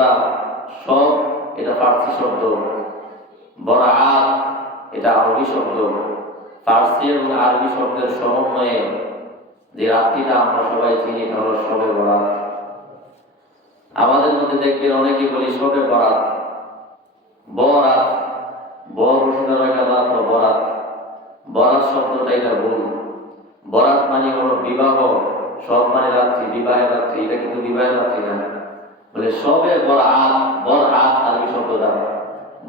শব্দটা সব এটা ফার্সি শব্দ, বরাআত এটা আরবি শব্দ। ফার্সি এবং আরবি শব্দের সমন্বয়ে যে রাত্রিটা আমরা সবাই চিনি এটা হলো শবে বরাত। আমাদের মধ্যে দেখবেন অনেকে বলি শবে বরাত, বরাত বরাত বরাত শব্দটা এটা ভুল। বরাত মানে হলো বিবাহ, সব মানে রাত্রি, বিবাহের রাত্রি, এটা কিন্তু বিবাহের রাত্রি না। বলে শবে বরাত, বরাত আরবি শব্দটা,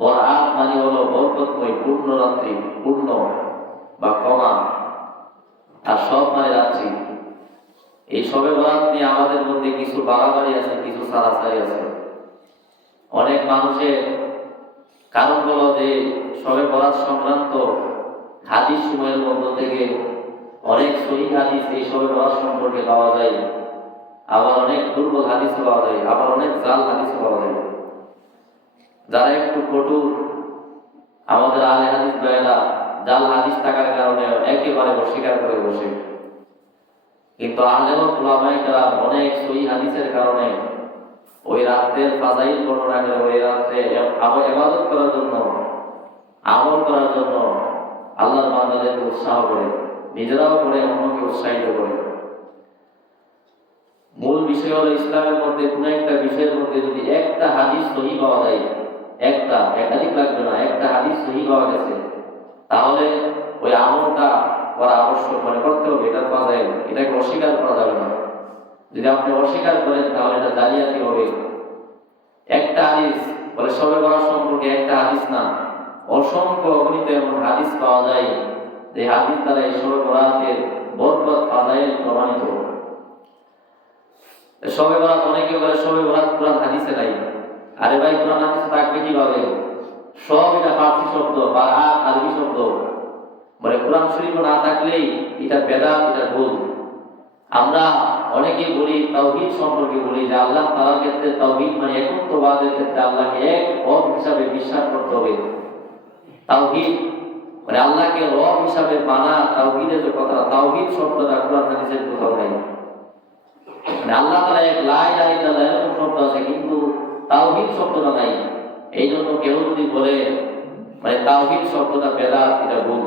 বরাত মানে হলো বরকতময়, পূর্ণ রাত্রি, পূর্ণ বা কমা, আর সব মানে রাত্রি। এই শবে বরাত নিয়ে আমাদের মধ্যে কিছু বাড়াবাড়ি আছে, কিছু সারাসারি আছে। অনেক মানুষের কারণ হলো যে শবে বরাত সংক্রান্ত হাদিস সময়ের মধ্য থেকে অনেক সহিহ হাদিস এই শবে বরাত সম্পর্কে পাওয়া যায়, আবার অনেক দুর্বল হাদিস পাওয়া যায়, আবার অনেক জাল হাদিস পাওয়া যায়। যারা একটু কটু আমাদের আলে হাদিস ভাইয়েরা জাল হাদিস থাকার কারণে একেবারে অস্বীকার করে বসে, কিন্তু আলেম উলামায়ে কেরাম অনেক সহিহ হাদিসের কারণে ওই রাতের ফাজাইল বর্ণনা করে ওই রাতে ইবাদত করার জন্য, আমল করার জন্য আল্লাহর বান্দাদেরকে উৎসাহ করে, নিজেরাও করে, অন্যকে উৎসাহিত করে। মূল বিষয় হলো ইসলামের মধ্যে কোন একটা বিষয়ের মধ্যে যদি একটা হাদিস সহিহ পাওয়া যায়, একটা, একাধিক লাগবে না, একটা হাদিস সহিহ পাওয়া গেছে, তাহলে ওই আমলটা করা আবশ্যক, মানে করতে হবে। এটা ফাজাইল, এটাকে অস্বীকার করা যাবে না। যদি আপনি অস্বীকার করেন তাহলে এটা জালিয়াতি হবে। একটা হাদিস বলে শবে বরাত সম্পর্কে একটা হাদিস না, অসংখ্য অগণিত এমন হাদিস পাওয়া যায় যে হাদিস দ্বারা এই শবে বরাতের বরকত ফাজাইল প্রমাণিত। শবে বরাত অনেকে বলে শবে বরাত কোরআন হাদিসে নাই। আরে ভাই, কোরআন হাদিসে থাকবে কিভাবে? সব এটা ফার্সি শব্দ, বারাআত আরবি শব্দ। মানে কোরআন শরীফ না থাকলেই এটা বেদাত, এটা ভুল। আমরা অনেকেই বলি তাওহীদ সম্পর্কে বলি যে আল্লাহ তাআলার ক্ষেত্রে তাওহীদ মানে একত্ববাদের ক্ষেত্রে আল্লাহকে এক রব হিসাবে বিশ্বাস করতে হবে। তাওহীদ মানে আল্লাহকে রব হিসাবে মানা, তাওহীদের যে কথা, তাওহীদ শব্দটা কোরআন হাদিসের কোথাও নেই। মানে আল্লাহ তাআলা এক, লা ইলাহা ইল্লাল্লাহ এরকম শব্দ আছে, কিন্তু তাওহীদ শব্দটা নাই। এই জন্য কেউ যদি বলে মানে তাওহীদ শব্দটা বেদাত, এটা ভুল।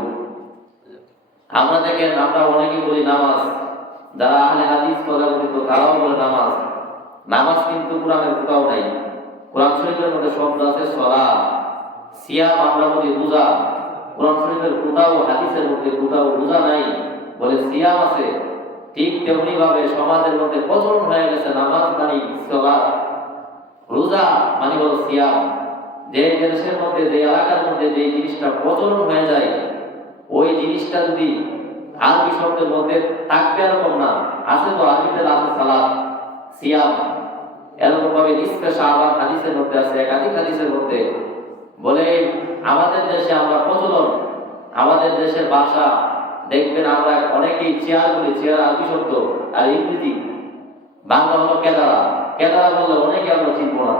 আমরা দেখেন, আমরা অনেকেই বলি নামাজ, যারা আহলে হাদিস তথাকথিত তারাও বলে নামাজ। নামাজ কিন্তু কোরআনের কোথাও নাই। কোরআন শরীফের মধ্যে শব্দ আছে সালাত, সিয়াম আমরা বলি রোজা। কোরআন শরীফের কোথাও, হাদিসের মধ্যে কোথাও রোজা নাই, বলে সিয়াম আছে। ঠিক তেমনি ভাবে সমাজের মধ্যে প্রচলন হয়ে গেছে নামাজ মানে সালাত, রোজা মানে হলো সিয়াম। যে দেশের মধ্যে, যে এলাকার মধ্যে যে জিনিসটা প্রচলন হয়ে যায়, ওই জিনিসটা যদি আরবি শব্দের মধ্যে থাকবে এরকম না, আছে তো আরবিতে আছে সালাত, সিয়াম, এরকম ভাবে নিসফে শাবান হাদিসের মধ্যে আছে, একাধিক হাদিসের মধ্যে। বলে আমাদের দেশে আমরা প্রচলন, আমাদের দেশের ভাষা দেখবেন আমরা অনেকেই চেয়ার বলি, চেয়ার আরবি শব্দ, আর ইংরেজি বাংলা হলো কেদারা। কেদারা বললে অনেকে আমরা চিনব না,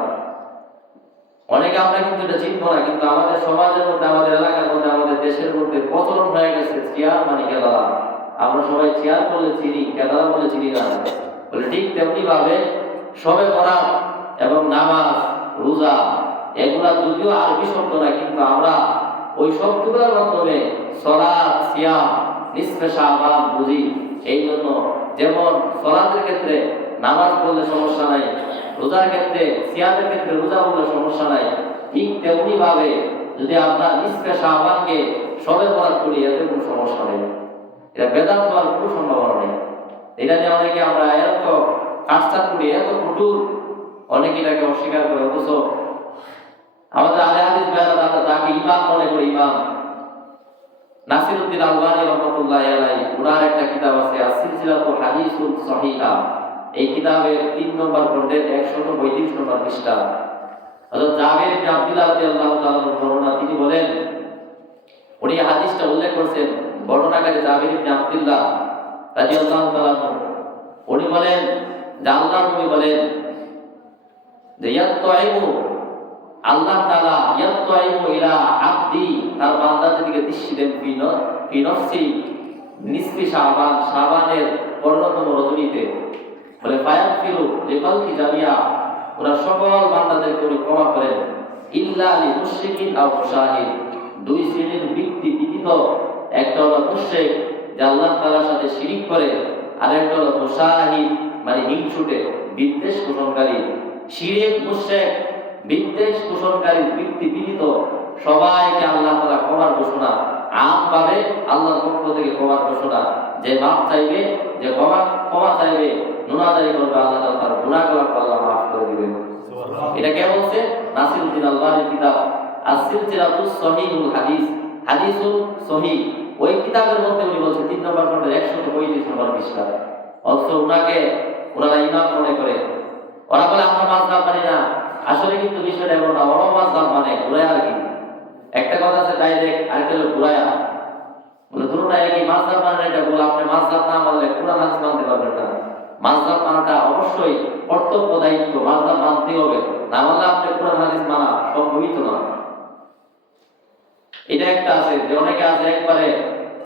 অনেকে আমরা কিন্তু এটা চিনব না, কিন্তু আমাদের সমাজের মধ্যে, আমাদের এলাকার মধ্যে, আমাদের দেশের মধ্যে প্রচলন হয়ে গেছে চেয়ার মানে কেদারা। আমরা সবাই চেয়ার বলে চিনি, কেদারা বলে চিনি না। বলে ঠিক তেমনি ভাবে শবে বরাত এবং নামাজ, রোজা এগুলা যদিও আরবি শব্দ না, কিন্তু আমরা ওই শব্দগুলোর মাধ্যমে সালাত, সিয়াম, নিসফে শাবান বুঝি। এই জন্য যেমন সালাতের ক্ষেত্রে নামাজ বললে সমস্যা নাই, রোজার ক্ষেত্রে, সিয়ামের ক্ষেত্রে রোজা বললে সমস্যা নাই, ঠিক তেমনি ভাবে যদি আমরা নিসফে শাবানকে শবে বরাত করি, এতে কোনো সমস্যা নেই। এটা বেদাত হওয়ার কোনো সম্ভাবনা নেই। এটা নিয়ে অনেকে আমরা এত কাটছাট করি, এত কঠোর, অনেকে এটাকে অস্বীকার করে। অথচ আমাদের আলে হাদিস ভাইরা তাকে ইমাম মনে করে। ইমাম নাসিরউদ্দিন আলবানী রাহমাতুল্লাহি আলাইহি, ওনার একটা কিতাব আছে সিলসিলাতুল হাদিসুল সহিহা। এই কিতাবের 3 নম্বর খণ্ডের 135 নম্বর পৃষ্ঠা হযরত জাবের ইবনে আব্দুল্লাহ রাদিয়াল্লাহু তাআলা বর্ণনা, তিনি বলেন, উনি হাদিসটা উল্লেখ করেছেন, বর্ণনাকারী জাবের ইবনে আব্দুল্লাহ রাদিয়াল্লাহু তাআলা, উনি বলেন যে আল্লাহর নবী বলেন যে ইয়াততাইমু, আল্লাহ তাআলা ইয়াততাইমু ইলা আবদি, তার বান্দাদের দিকে দৃষ্টি দেন ফি নফসি নিসফি শাবান, শাবানের 15তম রজনীতে। বলে ফায়াগফিরু লিখালকি জামিয়া, ওরা সকল বান্দাদেরকে উনি ক্ষমা করেন ইল্লা লিল মুশরিকিন আও মুশাহিদ। দুই শ্রেণীর ব্যক্তি ব্যতীত, একটা হলো মুশরিক যে আল্লাহ তাআলার সাথে শিরিক করে, আর একটা হলো মুশাহিদ মানে হিংসুটে বিদ্বেষ পোষণকারী। শিরিক মুশরিক বিদ্বেষ পোষণকারী ব্যক্তি ব্যতীত সবাইকে আল্লাহ তাআলা ক্ষমার ঘোষণা, আমভাবে আল্লাহর পক্ষ থেকে ক্ষমার ঘোষণা। যে মাপ চাইবে, যে ক্ষমা চাইবে, মুনাজারি করবে, আল্লাহ তাআলা তার গুনাহগুলো আল্লাহ মাফ করে দিবেন। এটা কে বলছে? নাসিরউদ্দিন আলবানীর কিতাব আস-সিলসিলাতুস সহিহুল হাদিস, হাদিসুল সহিহ। ওই কিতাবের মধ্যে উনি বলছে 3 নম্বর খণ্ডের 135 নম্বর পৃষ্ঠা। অথচ ওনারা ইমাম মনে করে, ওরা বলে আমরা মাযহাব মানি না। আসলে কিন্তু বিষয়টা এমন না, ওরা মাযহাব মানে ঘুরায় আর কি। একটা কথা আছে ডাইরেক্ট, আরেকটা হলো ঘুরায়া। বলে দুটোটা একই, মাযহাব মানে এটা বলে আপনি মাযহাব না মানলে কুরআন হাদিস মানতে পারবেন না। মাযহাব মানাটা অবশ্যই কর্তব্য দায়িত্ব, মাযহাব মানতে হবে, না মানলে আপনি কুরআন হাদিস মানা সম্ভবই না। এটা একটা আছে যে অনেকে আছে একবারে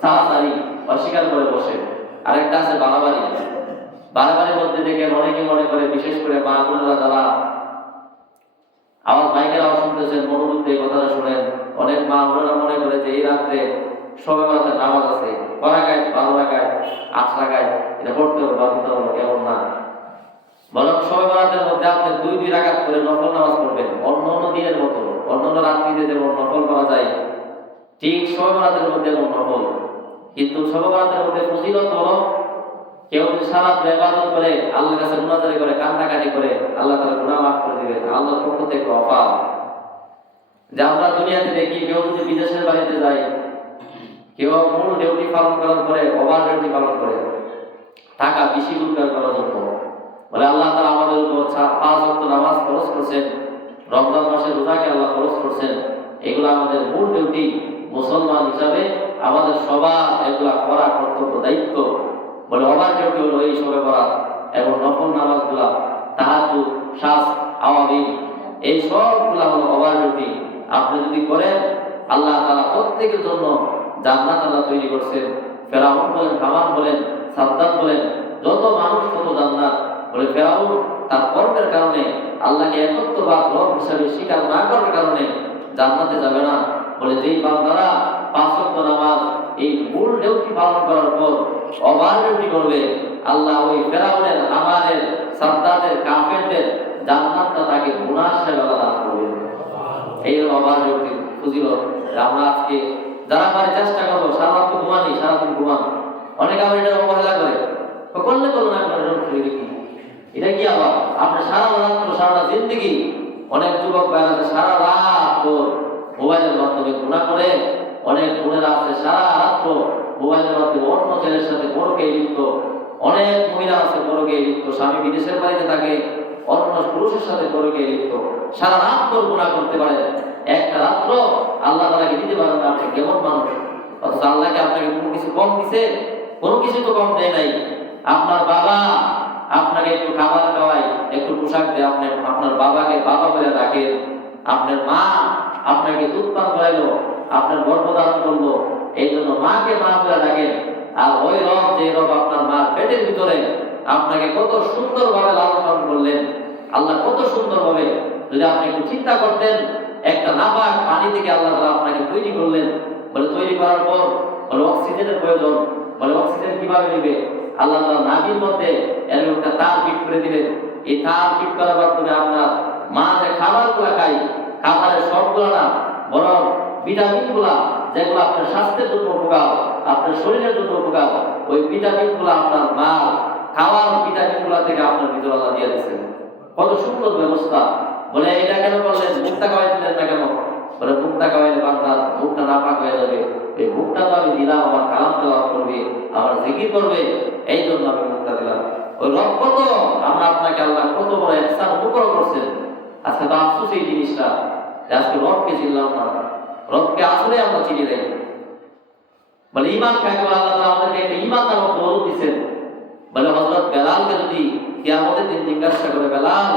সারাসারি অস্বীকার করে বসে, আরেকটা আছে বাড়াবাড়ি। বাড়াবাড়ির মধ্যে থেকে অনেকে মনে করে, বিশেষ করে মা বোনেরা যারা আমার মাইকের আওয়াজ শুনতেছেন, মনোযোগ দিয়ে কথাটা শুনেন। অনেক মা বোনেরা মনে করে যে এই রাত্রে সবে বরাতের নামাজ আছে, 12 রাকাত 12 রাকাত 8 রাকাত এটা পড়তে হবে, বাধ্যতামূলক এমন না। বরং সবে বরাতের মধ্যে আপনি 2 রাকাত করে নফল নামাজ পড়বেন, অন্য দিনের মতো। অন্য রাত্রিতে যেমন নফল করা যায়, ঠিক সবে বরাতের মধ্যে এমন নফল। কিন্তু সবে বরাতের মধ্যে ফজিলত হলো, কেউ যদি সারা ইবাদত করে, আল্লাহর কাছে মুনাজারি করে, কান্নাকাটি করে, আল্লাহ তাআলা গুনাহ মাফ করে দিবেন। আল্লাহর পক্ষ থেকে অফার। যে আমরা দুনিয়াতে দেখি, কেউ যদি বিদেশের বাড়িতে যায়, কেউ মূল ডিউটি পালন করার পরে ওভার ডিউটি পালন করে টাকা বেশি রোজগার করার জন্য। বলে আল্লাহ তাআলা আমাদের উপর 5 ওয়াক্ত নামাজ ফরজ করেছেন, রমজান মাসে রোজাকে আল্লাহ ফরজ করেছেন, এগুলো আমাদের মূল ডিউটি। মুসলমান হিসাবে আমাদের সবার এগুলা করা কর্তব্য দায়িত্ব। বলে ওভার ডিউটি হলো এই সবে বরাত এবং নফল নামাজগুলা, তাহাজ্জুদ, শাস, আওয়াবিল, এই সবগুলা হলো ওভার ডিউটি। আপনি যদি করেন, আল্লাহ তাআলা প্রত্যেকের জন্য জান্নাত আল্লাহ তৈরি করছেন। ফেরাউন বলেন, হামান বলেন, সাদ্দাত বলেন, যত মানুষ তত জান্নাত। বলে ফেরাউন তার কর্মের কারণে, আল্লাহকে একত্ববাদ রব হিসাবে স্বীকার না করার কারণে জান্নাতে যাবে না। বলে যেই বান্দারা 5 ওয়াক্ত নামাজ এই মূল ডিউটি পালন করার পর ওভার ডিউটি করবে, আল্লাহ ওই ফেরাউনের, হামানের, সাদ্দাতের, কাফেরদের জান্নাতটা তাকে গুনাহ হিসেবে দান করবে। এই ওভার ডিউটি ফজিলত। আমরা আজকে যারা পারে চেষ্টা করবো, সারা রাত ঘুমানি, সারাদিন ঘুমান। অনেকে আবার এটা অবহেলা করে, করলে না করে দেখি এটা কি আবার আপনি সারা রাত, সারা জিন্দগি। অনেক যুবক ভাইরা আছে সারা রাত মোবাইলের মাধ্যমে গুনাহ করে। অনেক বোনেরা আছে সারা রাত মোবাইলের মাধ্যমে অন্য ছেলের সাথে পরকে লিপ্ত। অনেক মহিলা আছে পরকে লিপ্ত, স্বামী বিদেশের বাড়িতে থাকে, অন্য পুরুষের সাথে পরকে লিপ্ত। সারা রাত গুনাহ করতে পারে, একটা রাত্র আল্লাহ তাআলাকে দিতে পারেন না। আপনি কেমন মানুষ? অথচ আল্লাহকে আপনাকে কোনো কিছু কম দিছে? কোনো কিছু তো কম দেয় নাই। আপনার বাবা আপনাকে একটু খাবার খাওয়ায়, একটু পোশাক দেয়, আপনি আপনার বাবাকে বাবা বলে ডাকেন। আপনার মা আপনাকে দুধ পান করাইলো, আপনার গর্ভধারণ করলো, এই জন্য মাকে মা বলে ডাকেন। আর ওই রব, যে রব আপনার মার পেটের ভিতরে আপনাকে কত সুন্দরভাবে লালন পালন করলেন, আল্লাহ কত সুন্দরভাবে, যদি আপনি একটু চিন্তা করতেন, একটা নাপাক পানি থেকে আল্লাহ তাআলা আপনাকে তৈরি করলেন। বলে তৈরি করার পর বলে অক্সিজেনের প্রয়োজন। বলে অক্সিজেন কিভাবে নেবে? আল্লাহ তাআলা নাভির মধ্যে এরকম একটা তার ফিট করে দিলেন। এই তার ফিট করার মাধ্যমে আপনার মা যে খাবারগুলা খায়, খাবারের সবগুলা না, বরং ভিটামিনগুলা, যেগুলো আপনার স্বাস্থ্যের জন্য উপকার, আপনার শরীরের জন্য উপকার, ওই ভিটামিনগুলা আপনার মা খাওয়ার ভিটামিনগুলা থেকে আপনার ভিতরে আল্লাহ দিয়ে দিয়েছেন। কত সুন্দর ব্যবস্থা। বলে এটা কেন করলেন? মুখটা খাওয়াই দিলেন না কেন? বলে মুখটা খাওয়াইলে বান্দার মুখটা নাপাক হয়ে যাবে। এই মুখটা তো আমি দিলাম, আমার কালাম তেলাওয়াত করবে, আমার জিকির করবে, এই জন্য আমি মুখটা দিলাম। ওই রব কত, আমরা আপনাকে আল্লাহ কত বড় ইহসান উপকার করছেন। আজকে তো আফসোস এই জিনিসটা, আজকে রবকে চিনলাম না, রবকে আসলে আমরা চিনি নাই। বলে ঈমান কাকে বলে? আল্লাহ তাআলা আমাদেরকে একটা ঈমান নামক দৌলত দিয়েছেন। বলে হযরত বেলালকে যদি কিয়ামতের দিন জিজ্ঞাসা করে, বেলাল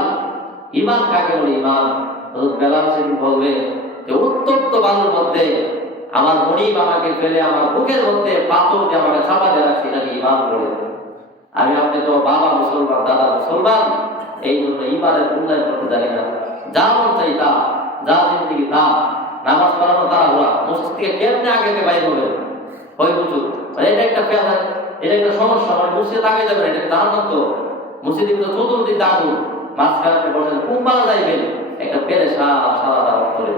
ঈমান কাকে বলে? ঈমান হযরত বেলাল সেদিন বলবে যে উত্তপ্ত বালুর মধ্যে আমার গরীব আমাকে ফেলে আমার বুকের মধ্যে পাথর দিয়ে আমাকে চাপা দিয়ে রাখছে, এটাকে ঈমান বলে। আমি আপনি তো বাবা মুসলমান, দাদা মুসলমান, এই জন্য ইমানের মূল্যায়ন করতে জানি না। যা মন চাই তা, যা জিন্দিগি তা, নামাজ পড়ানো তাড়াহুড়া, মসজিদ থেকে কেমনে আগে আগে বাইরে হবে ওই বুঝুক, এটা একটা পেঁয়াজ, এটা একটা সমস্যা। মানে মসজিদে আগে যাবেন, এটা জানান তো মসজিদে কিন্তু চতুর্দিকে আগুন, মাঝখানে বসে কুম্বালা যাইবেন একটা পেরে সারা দাঁড়ান করে।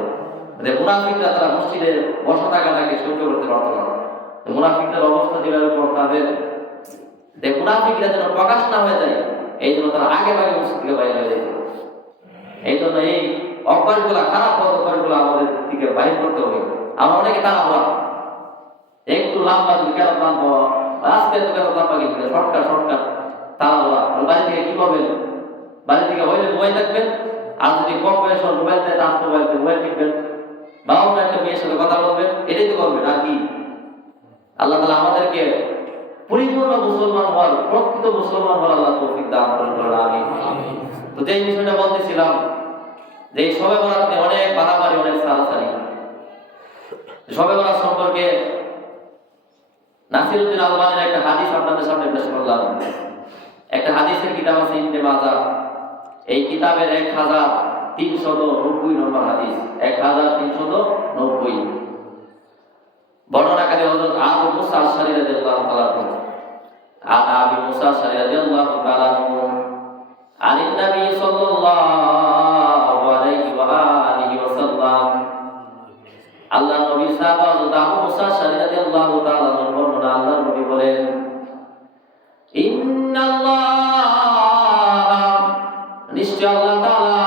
মুনাফিকরা তারা মসজিদে বসা থাকাটাকে সহ্য করতে পারত না। মুনাফিকদের অবস্থা যেভাবে তাদের মুনাফিকরা যেন প্রকাশ না হয়ে যায়, এই জন্য তারা আগে আগে মসজিদ থেকে বাইরে হয়ে যেত। এই জন্য এই অভ্যাসগুলা, খারাপ অভ্যাসগুলো আমাদের দিকে বাইর করতে হবে। আমরা অনেকে তাড়াহুড়া, একটু লম্বা যদি কেন টানবো, আজকে তো কেন লম্বা কিন্তু শর্টকাট তাড়াহুড়া। বাড়ি থেকে কি করবেন? বাড়ি থেকে হইলে মোবাইল দেখবেন, আর যদি কম বয়স মোবাইল দেয় তার মোবাইল টিপবেন, বা অন্য একটা মেয়ের সাথে কথা বলবেন, এটাই তো করবেন। আর কি আল্লাহ তাআলা আমাদেরকে পরিপূর্ণ মুসলমান হওয়ার, প্রকৃত মুসলমান হওয়ার আল্লাহ তৌফিক দান করুন। আমিন। তো যে বিষয়টা বলতেছিলাম, যে শবে বরাত নিয়ে অনেক বাড়াবাড়ি, অনেক সারাসারি। শবে বরাত সম্পর্কে নাসিরউদ্দিন আলবানীর একটা হাদিস আপনাদের সামনে পেশ করলাম। একটা হাদিসের কিতাব আছে ইবনে মাজাহ, এই কিতাবের 1390 নম্বর হাদিস, 1390। বর্ণনাকারী হযরত আবু মুসা আশআরী রাদিয়াল্লাহু তাআলা আনহু, আবু মুসা আশআরী রাদিয়াল্লাহু তাআলা আনহু আনিন নবী সাল্লাল্লাহু আলাইহি ওয়া আলিহি ওয়াসাল্লাম, আল্লাহ নবী সাহাবা আবু মুসা আশআরী রাদিয়াল্লাহু তাআলা আনহু বর্ণনা, আল্লাহ নবী বলেন, ইন্নাল্লাহ, নিশ্চয় আল্লাহ তাআলা,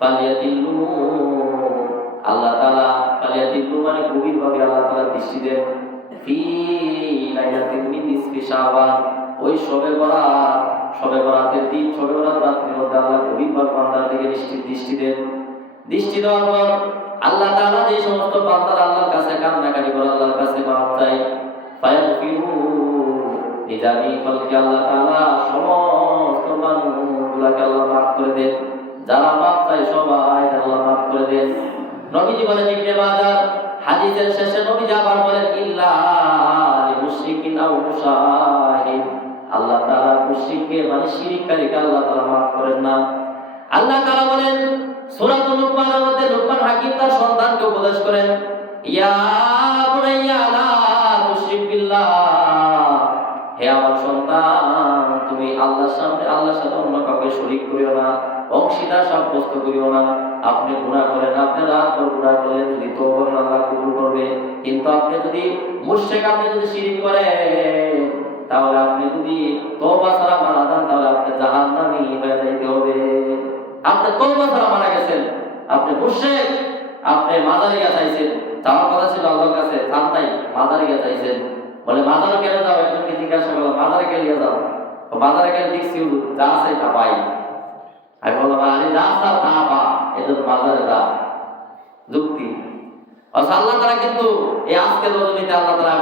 ফালিয়াতিল্লু, আল্লাহ তাআলা, ফালিয়াতিল্লু মানে গভীরভাবে আল্লাহ তাআলা দৃষ্টি দেন, ফি লাইলাতিন মিন নিসফি শাবান, ওই শবে বরাতের দিন, শবে বরাত রাতের মধ্যে আল্লাহ গভীরভাবে বান্দার দিকে দৃষ্টি দেন। দৃষ্টি দেওয়ার পর আল্লাহ তাআলা যে সমস্ত বান্দারা আল্লাহর কাছে কান্নাকাটি করে, আল্লাহর কাছে মাফ চায়, ফায়াগফিরু লিজামি খালকি, আল্লাহ তাআলা সমস্ত মানুষগুলোকে আল্লাহ মাফ করে দেন। যারা মাফ চায় সবাই আল্লাহ মাফ করে দেন। নবীজি বলেন, ইবনে মাজাহ হাদিসের শেষে নবীজি আবার বলেন, ইল্লা লিল-মুশরিকিন আও মুশাহিদ, আল্লাহ তাআলা মুশরিককে মানে শিরককারীকে আল্লাহ তাআলা মাফ করেন না। আল্লাহ তাআলা বলেন সূরাতুল লুকমানের মধ্যে, লুকমান হাকিম তার সন্তানকে উপদেশ করেন, ইয়া বুনাইয়া লা তুশরিক বিল্লাহ, হে আমার সন্তান, তুমি আল্লাহর সাথে অন্য কাউকে শরীক করিও না, অংশীদার সাব্যস্ত করিও না। আপনি গুনাহ করেন, আপনি রাত ভর গুনাহ করলেন, যদি তওবা করেন আল্লাহ কবুল করবে। কিন্তু আপনি যদি মুশরিক, আপনি যদি শিরক করেন, তাহলে আপনি যদি তওবা ছাড়া মারা যান, তাহলে আপনি জাহান্নামী হয়ে যাইতে হবে। আপনি তওবা ছাড়া মারা গেছেন, আপনি মুশরিক, আপনি মাজারে গিয়ে চাইছেন, যাওয়ার কথা ছিল আল্লাহর কাছে, চান নাই, মাজারে গিয়ে চাইছেন। বলে মাজারে কেন যাও? একজনকে জিজ্ঞাসা করলাম, মাজারে কেন গিয়ে যাও? বাজারে গেলে দেখছি যা আছে তা পাই। আমি বললাম, আরে যা তা পা, এজন্য বাজারে যা। যুক্তি। আল্লাহ তাআলা কিন্তু এই আজকের রজনীতে আল্লাহ তাআলা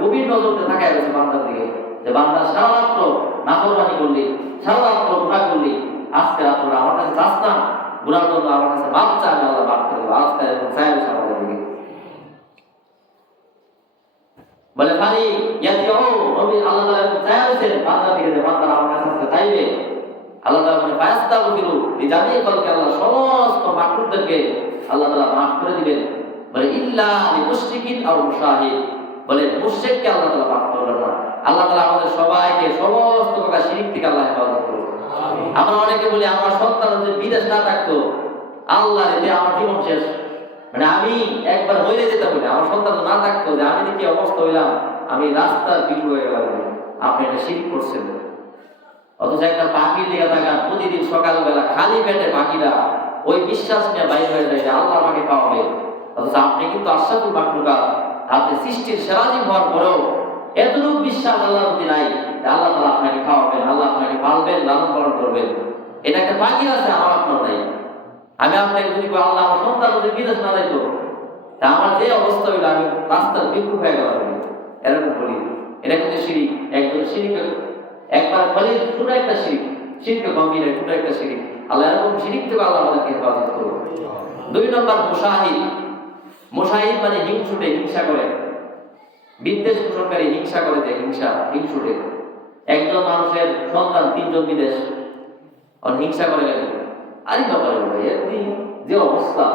গভীর নজরে থাকায় গেছে বান্দার দিকে, যে বান্দা সারা রাত্র নাফরমানি করলি, সারা রাত্র গুনাহ করলি, আজকে রাত্র আমার কাছে যাস না, গুনার জন্য আমার কাছে মাপ চা, আমি আল্লাহ মাফ করে দেব। আজকে চাই আমাদের দিকে বলে খালি ইয়াতিও নবী, আল্লাহ তাআলা চাইছেন বান্দার দিকে, যে বান্দা আমার কাছে চাইবে। আল্লাহ তাআলা মানে ফায়াস্তাগফিরু লিজামি খালকি, আল্লাহ সমস্ত মাখলুকদেরকে আল্লাহ তাআলা মাফ করে দিবেন। বলে ইল্লা লিল-মুশরিকিন আও মুশাহিদ, বলে মুশরিককে আল্লাহ তাআলা মাফ করবেন না। আল্লাহ তাআলা আমাদের সবাইকে সমস্ত প্রকার শিরক থেকে আল্লাহ হেফাজত করুন। আমরা অনেকে বলি, আমার সন্তান যদি বিদেশ না থাকতো, আল্লাহ রে আমার জীবন শেষ, মানে আমি একবার মরে যেতে বলি, আমার সন্তান না থাকতো, যে আমি কি অবস্থা হইলাম, আমি রাস্তার বিক্রি হয়ে গেলাম। আপনি এটা শিরক করছেন। অথচ একটা পাখির দিকে তাকান, প্রতিদিন সকালবেলা খালি পেটে পাখিরা ওই বিশ্বাস নিয়ে বাইরে হয়ে যায় যে আল্লাহ আমাকে খাওয়াবে। অথচ আপনি কিন্তু আশরাফুল মাখলুকাত, আপনি সৃষ্টির সেরা জীব হওয়ার পরেও এতটুকু বিশ্বাস আল্লাহর প্রতি নাই যে আল্লাহ তাআলা আপনাকে খাওয়াবেন, আল্লাহ আপনাকে পালবেন, লালন পালন করবেন। এটা একটা পাখি আছে, আমার আপনার নাই। আমি আপনাকে যদি আল্লাহ আমার সন্তান যদি বিদেশ না যাইতো, তা আমার যে অবস্থা হইলো, আমি রাস্তার বিক্ষুব্ধ হয়ে গেলাম, এরকম বলি। এটা কিন্তু শিরক, একজন শিরক, একবার বলি ছোট একটা শিরক গম্ভীর, ছোট একটা শিরক। আল্লাহ এরকম শিরক থেকে আল্লাহ আমাদেরকে হেফাজত করুন। 2 নম্বর মুশাহিদ। মুশাহিদ মানে হিংসুটে, হিংসা করে, বিদ্বেষ পোষণকারী, হিংসা করে, যে হিংসুটে। একজন মানুষের সন্তান তিনজন বিদেশ, হিংসা করে গেল। আরে বাবা রে ভাই, যে অবস্থা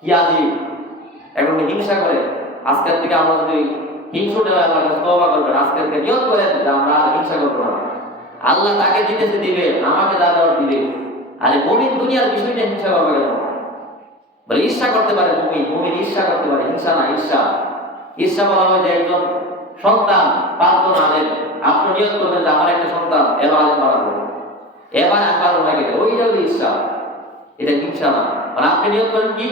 কি আজীব! এখন হিংসা করে। আজকের থেকে আমরা যদি হিংসুটে আল্লাহর কাছে তওবা করবেন, আজকের থেকে নিয়ত করেন যে আমরা আর হিংসা করবো না। আল্লাহ তাকে দিতেছে দিবে, আমাকে যা দেওয়ার দিবে। আরে মুমিন দুনিয়ার বিষয়টা হিংসা করবে কেন? বলে ঈর্ষা করতে পারে মুমিন, মুমিন ঈর্ষা করতে পারে, হিংসা না ঈর্ষা। ঈর্ষা বলা হয় যে একজন সন্তান পাঁচজন আলেম, আপনি নিয়ত করবেন যে আমার একটা সন্তান এবার আলেম বানাবো, এবার একবার ওনাকে দেবো, ওইটা হলো ঈর্ষা। এটা হিংসা না। মানে আপনি নিয়ত করেন কি,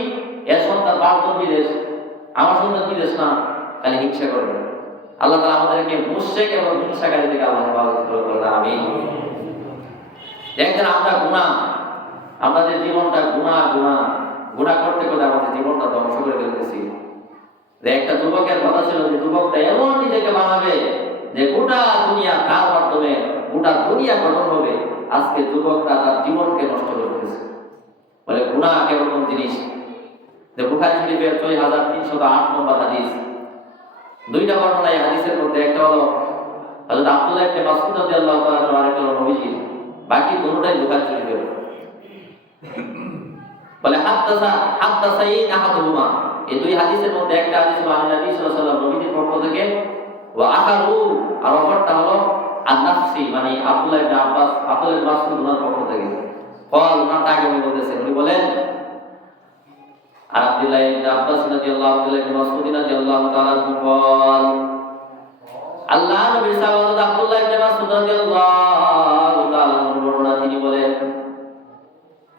এর সন্তান পাঁচজন বিদেশ, আমার সন্তান বিদেশ না, তাহলে হিংসা করবেন। আল্লাহ তাআলা আমাদেরকে মুশরিক এবং হিংসাকারী থেকে আল্লাহ হেফাজত করুন, আমিন। দেখেন আমরা গুনাহ, আমাদের জীবনটা গুনাহ গুনাহ গুনাহ করতে করতে আমাদের জীবনটা ধ্বংস করে ফেলতেছি। যে একটা যুবকের কথা ছিল যে যুবকটা এমন নিজেকে বানাবে যে গোটা দুনিয়া তার মাধ্যমে গোটা দুনিয়া গঠন হবে। আজকে যুবকটা তার জীবনকে নষ্ট করতেছে। বলে গুনাহ কেমন জিনিস? যে বুখারী শরীফের ৬৩০৮ নম্বর হাদিস, দুইটা বর্ণনা এই হাদিসের মধ্যে। একটা হলো হযরত আব্দুল্লাহ ইবনে মাসউদ রাদিয়াল্লাহু তাআলা আনহু, আরেকটা হলো নবীজি। বাকি দুটোটাই বুখারী শরীফের। বলে হাদাসাইন আহাদুহুমা, এই দুই হাদিসের মধ্যে একটা হাদিস হলো নবী সাল্লাল্লাহু আলাইহি ওয়াসাল্লাম নবীজির পক্ষ থেকে, ওয়া আখারু, আর অপরটা হলো আন-নাফসি, মানে আব্দুল্লাহ ইবনে আব্বাস, আব্দুল্লাহ ইবনে মাসউদ ওনার পক্ষ থেকে। কল ওনারটা আগে উনি বলতেছেন, উনি বলেন আব্দুল্লাহ ইবনে আব্বাস রাদিয়াল্লাহু তাআলা ইবনে মাসউদ রাদিয়াল্লাহু তাআলা বলেন, আল্লাহ নবী সাল্লাল্লাহু আলাইহি আব্দুল্লাহ ইবনে মাসউদ রাদিয়াল্লাহু তাআলা বর্ণনা, তিনি বলেন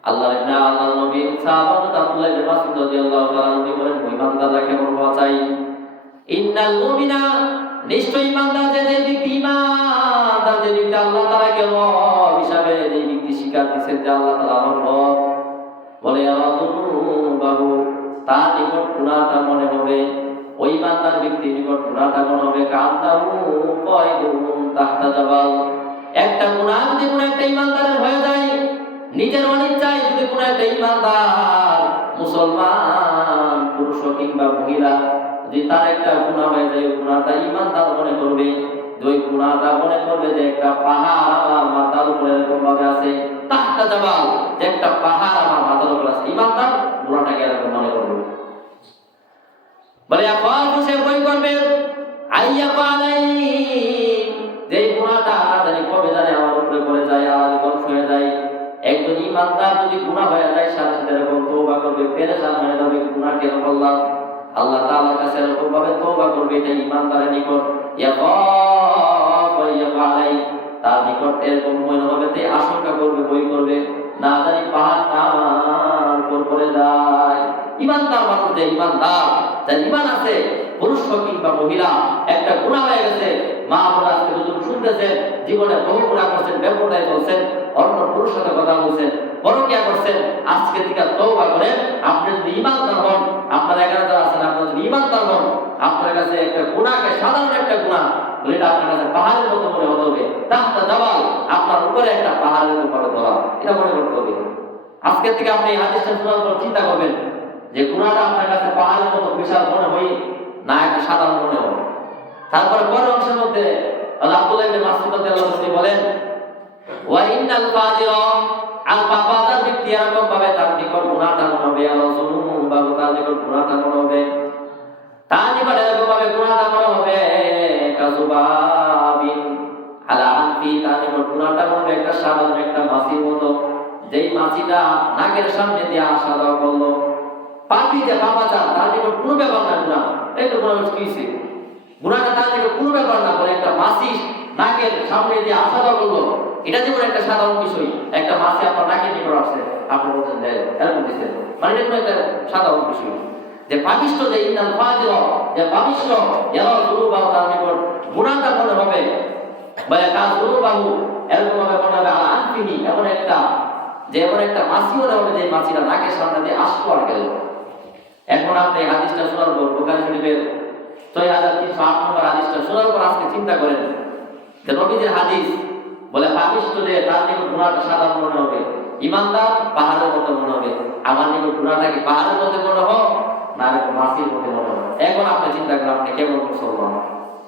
আল্লাহ নবী সাহাবাত আব্দুল্লাহ ইবনে মাসউদ রাদিয়াল্লাহু তাআলা তিনি বলেন, ঈমানদাররা কেমন হওয়া চাই? ইন্নাল মুমিনা, নিশ্চয় ঈমানদার যে ব্যক্তি, ঈমানদার যে ব্যক্তি আল্লাহ তাআলা কেমন হিসাবে যে ব্যক্তি স্বীকার দিয়েছেন যে আল্লাহ তাআলা আমার রব, বলে বাবু তার নিকট গুনাহটা মনে হবে, ওই ঈমানদার ব্যক্তির নিকট গুনাহটা মনে হবে কান্দাহু কয়দুন তাহতা জাবাল। একটা গুনাহ যদি কোনো একটা ঈমানদারের হয়ে যায়, নিজের অনিচ্ছায় যদি কোনো একটা ঈমানদার মুসলমান পুরুষ কিংবা মহিলা যদি তার একটা গুনাহ হয়ে যায়, গুনাহটা ঈমানদার মনে করবে, ওই গুনাহটা মনে করবে যে একটা পাহাড় আমার মাথার উপরে এরকম ভাবে আছে, তাহতা জাবাল, যে একটা পাহাড় আমার মাথার উপরে আছে। ঈমানদার গুনাহটাকে এরকম মনে করবে। বলে এখন সে বই করবে আইয়া পালাই, যে গুনাহটা না জানি কবে জানে আমার উপরে পড়ে যায়, আর ধ্বংস হয়ে যায়। একজন ঈমানদার যদি গুনাহ হয়ে যায়, সাথে সাথে এরকম তওবা করবে, পেরেশান হয়ে যাবে, গুনাহ কেন করলাম, আল্লাহ তাআলার কাছে এরকম ভাবে তওবা করবে। এটা ঈমানদারের নিকট ইয়াকালাই, তার নিকট এরকম মনে হবে, তে আশঙ্কা করবে, বই করবে, না জানি পাহাড়টা আমার উপর পড়ে যায়। ঈমানদার মানুষ, যে ঈমানদার, যার ঈমান আছে, পুরুষ কিংবা মহিলা, একটা গুনাহ হয়ে গেছে, মা বোন আজকে যখন শুনতেছেন, জীবনে বহু গুনাহ করছেন, বেপরদায় চলছেন, অন্য পুরুষের সাথে কথা বলছেন, পরকীয়া করছেন, আজকে থেকে তওবা করেন। আপনি যদি ঈমানদার হন, আপনার এখানে যারা আছেন, আপনারা যদি ঈমানদার হন, আপনার কাছে একটা গুনাহকে, সাধারণ একটা গুনাহ, এটা আপনার কাছে পাহাড়ের মতো মনে হতে হবে, তাহতা জাবাল, আপনার উপরে একটা পাহাড়ের মতো ভাবে ধরা, এটা মনে করতে হবে। আজকে থেকে আপনি এই হাদিসটা শোনার পর চিন্তা করবেন যে গুনাহটা আপনার কাছে পাহাড়ের মতো বিশাল মনে হয় না, একটা সাধারণ মনে হয়। তারপরে পরের অংশের মধ্যে আব্দুল্লাহ ইবনে মাসউদ রাদিয়াল্লাহু তাআলা বলেন, ওয়া ইন্নাল ফাজিরা, আল বাবাদার ব্যক্তি এরকম ভাবে তার নিকট গুনাহটা মনে হবে, আল্লাহ সুবহানাহু ওয়া তাআলা তার নিকট গুনাহটা মনে হবে, তার নিকট এরকম ভাবে গুনাহটা মনে হবে কাযুবাবিন আলা আনফি, তার নিকট গুনাহটা মনে হবে একটা সাধারণ একটা মাছির মতো, যেই মাছিটা নাকের সামনে দিয়ে আসা যাওয়া করলো, পাপি যে বাবাচা, তার নিকট কোনো ব্যাপার না গুনাহ, এই তো গুনাহ কিছে, গুনাহটা তার নিকট কোনো ব্যাপার না, বলে একটা মাছি নাকের সামনে দিয়ে আসা যাওয়া করলো, এটা যেমন একটা সাধারণ বিষয়। একটা মাছি আপনার নাকের নিকট আসছে, আপনি বলছেন যে এরকম দিচ্ছেন, মানে এটা কোনো একটা সাধারণ বিষয়। যে পাপিষ্ঠ, যে ইন্নাল ফাজিরা, যে পাপিষ্ঠ, এরা যুববাহু, তার নিকট গুনাহটা মনে হবে, বলে কাজ যুববাহু, এরকম ভাবে মনে হবে আলা আনফিহি, এমন একটা, যে এমন একটা মাছি মনে হবে, যে মাছিটা নাকের সামনে দিয়ে আসতো আর গেল। এখন আপনি হাদিসটা শোনার পর, বুখারী শরীফের ৬৩০৮ নম্বর হাদিসটা শোনার পর আজকে চিন্তা করেন যে নবীজির হাদিস বলে পাপিষ্ঠ, যে তার নিকট গুনাহটা সাধারণ মনে হবে, ঈমানদার পাহাড়ের মতো মনে হবে। আমার নিকট গুনাহটা কি পাহাড়ের মতো মনে হোক না এরকম মাছির মতো মনে হবে? এখন আপনি চিন্তা করেন আপনি কেমন মুসলমান,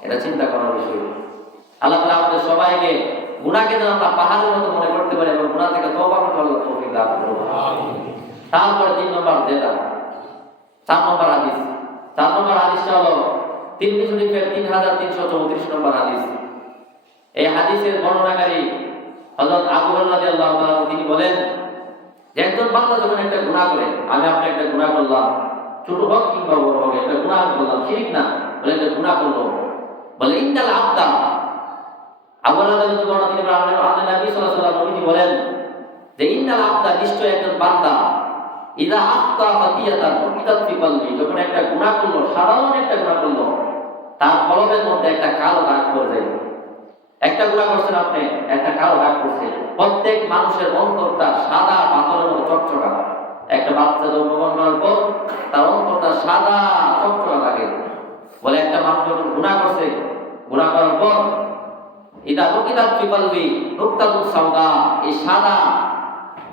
এটা চিন্তা করার বিষয়। আল্লাহ তাআলা আমাদের সবাইকে গুনাহকে যেন আমরা পাহাড়ের মতো মনে করতে পারি এবং গুনাহ থেকে তওবা করতে আল্লাহ তৌফিক দান করুন। আমিন। তারপরে 3 নম্বর যেটা 4 নম্বর হাদিস, 4 নম্বর হাদিসটা হলো তিরমিজি শরীফের 3334 নম্বর হাদিস। এই হাদিসের বর্ণনাকারী হযরত আবু হুরায়রা রাদিয়াল্লাহু তাআলা তিনি বলেন যে একজন বান্দা যখন একটা গুনাহ করে, আমি আপনি একটা গুনাহ করলাম, ছোট হোক কিংবা বড় হোক, একটা গুনাহ করলাম, শিরক না, বলে একটা গুনাহ করলো, বলে ইন্নাল আবদা, আবু হুরায়রা রাদিয়াল্লাহু তাআলা তিনি বলেন আল্লাহ নবী সাল্লাল্লাহু আলাইহি ওয়াসাল্লাম তিনি বলেন যে ইন্নাল আবদা, নিশ্চয় একজন বান্দা, ইযা আখতা ফাতিয়াতান কিতাব ফি কলবি, যখন একটা গুনাহ করলো, সাধারণ একটা গুনাহ করলো, তার কলবের মধ্যে একটা কালো দাগ পড়ে যায়। একটা গুনাহ করছেন আপনি, একটা কালো দাগ পড়ছে। প্রত্যেক মানুষের অন্তরটা সাদা পাথরের মতো চকচকা। একটা বাচ্চা জন্মগ্রহণ করার পর তার অন্তরটা সাদা চকচকা থাকে। বলে একটা মানুষ যখন গুনাহ করছে, গুনাহ করার পর ইদা কিতাব ফি কলবি নুক্তাতুস সাওদা, এই সাদা